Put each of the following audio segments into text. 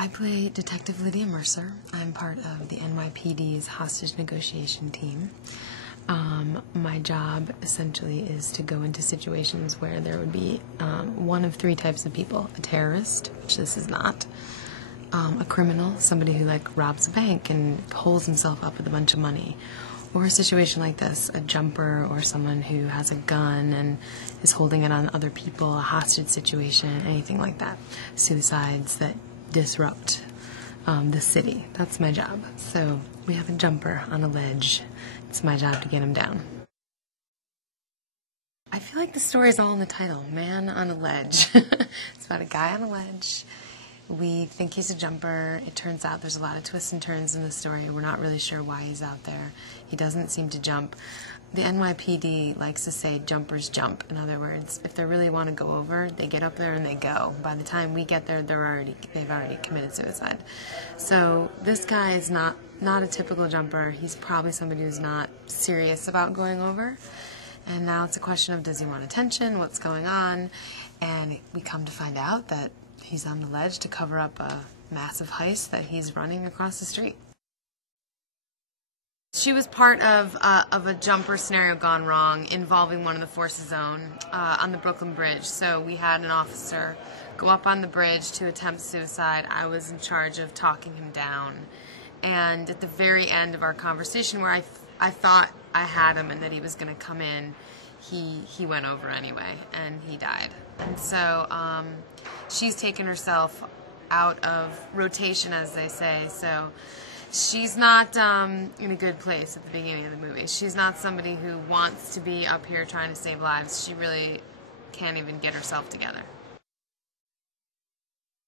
I play Detective Lydia Mercer. I'm part of the NYPD's hostage negotiation team. My job essentially is to go into situations where there would be one of three types of people: a terrorist, which this is not, a criminal, somebody who robs a bank and holds himself up with a bunch of money, or a situation like this, a jumper or someone who has a gun and is holding it on other people, a hostage situation, anything like that. Suicides that disrupt the city. That's my job. So we have a jumper on a ledge. It's my job to get him down. I feel like the story is all in the title, Man on a Ledge. It's about a guy on a ledge. We think he's a jumper. It turns out there's a lot of twists and turns in the story. We're not really sure why he's out there. He doesn't seem to jump. The NYPD likes to say jumpers jump. In other words, if they really want to go over, they get up there and they go. By the time we get there, they've already committed suicide. So this guy is not a typical jumper. He's probably somebody who's not serious about going over. And now it's a question of, does he want attention? What's going on? And we come to find out that he's on the ledge to cover up a massive heist that he's running across the street. She was part of a jumper scenario gone wrong involving one of the Forces Zone on the Brooklyn Bridge. So we had an officer go up on the bridge to attempt suicide. I was in charge of talking him down. And at the very end of our conversation, where I thought I had him and that he was going to come in, he went over anyway, and he died. And so she's taken herself out of rotation, as they say, so she's not in a good place at the beginning of the movie. She's not somebody who wants to be up here trying to save lives. She really can't even get herself together.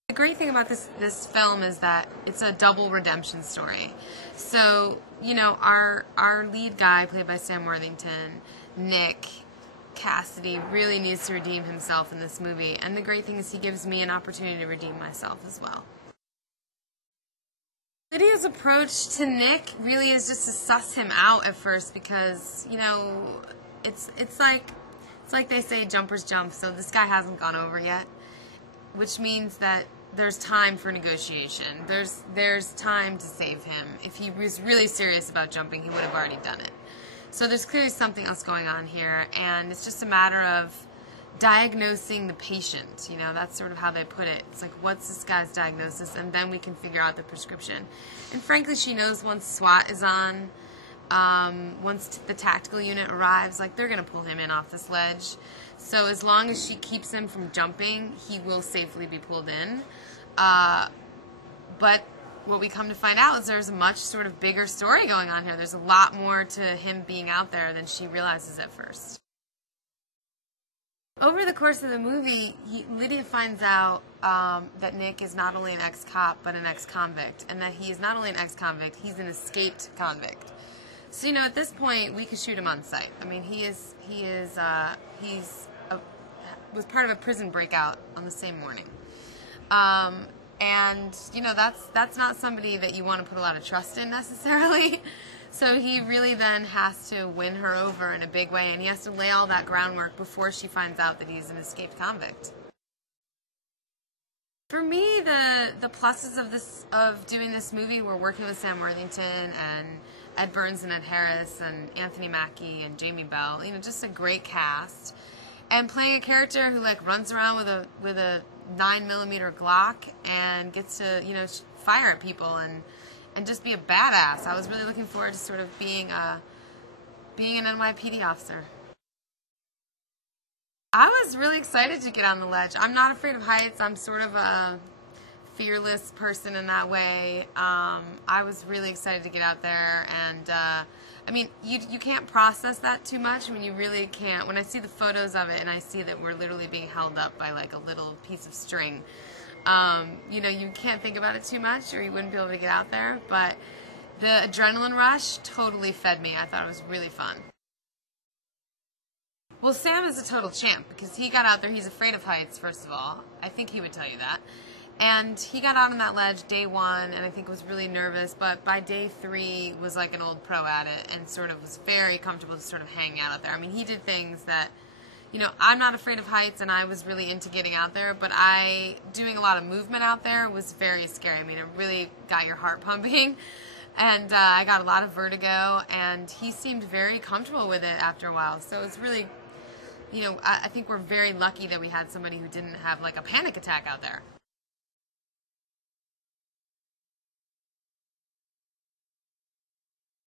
The great thing about this film is that it's a double redemption story. So, you know, our lead guy, played by Sam Worthington, Nick Cassidy, really needs to redeem himself in this movie. And the great thing is he gives me an opportunity to redeem myself as well. Lydia's approach to Nick really is just to suss him out at first because, you know, it's like they say jumpers jump, so this guy hasn't gone over yet, which means that there's time for negotiation. There's time to save him. If he was really serious about jumping, he would have already done it. So there's clearly something else going on here, and it's just a matter of diagnosing the patient. You know, that's sort of how they put it. It's like, what's this guy's diagnosis? And then we can figure out the prescription. And frankly, she knows once SWAT is on, once the tactical unit arrives, they're going to pull him in off this ledge. So as long as she keeps him from jumping, he will safely be pulled in. But what we come to find out is there's a much sort of bigger story going on here. There's a lot more to him being out there than she realizes at first. Over the course of the movie, Lydia finds out that Nick is not only an ex-cop, but an ex-convict. And that he is not only an ex-convict, he's an escaped convict. So, you know, at this point, we could shoot him on sight. I mean, he was part of a prison breakout on the same morning. And, you know, that's not somebody that you want to put a lot of trust in necessarily. So he really then has to win her over in a big way, and he has to lay all that groundwork before she finds out that he's an escaped convict. For me, the pluses of doing this movie were working with Sam Worthington and Ed Burns and Ed Harris and Anthony Mackie and Jamie Bell. You know, just a great cast. And playing a character who runs around with a 9mm Glock and gets to, you know, fire at people and just be a badass. I was really looking forward to sort of being an NYPD officer. I was really excited to get on the ledge. I'm not afraid of heights. I'm sort of a fearless person in that way. I was really excited to get out there, and I mean, you can't process that too much. I mean, you really can't. When I see the photos of it and I see that we're literally being held up by a little piece of string, you know, you can't think about it too much or you wouldn't be able to get out there. But the adrenaline rush totally fed me. I thought it was really fun. Well, Sam is a total champ because he got out there. He's afraid of heights, first of all. I think he would tell you that. And he got out on that ledge day one and I think was really nervous, but by day 3 was like an old pro at it and sort of was very comfortable to sort of hang out there. I mean, he did things that, I'm not afraid of heights, and I was really into getting out there, but doing a lot of movement out there was very scary. I mean, it really got your heart pumping, and I got a lot of vertigo, and he seemed very comfortable with it after a while. So it's really, I think we're very lucky that we had somebody who didn't have like a panic attack out there.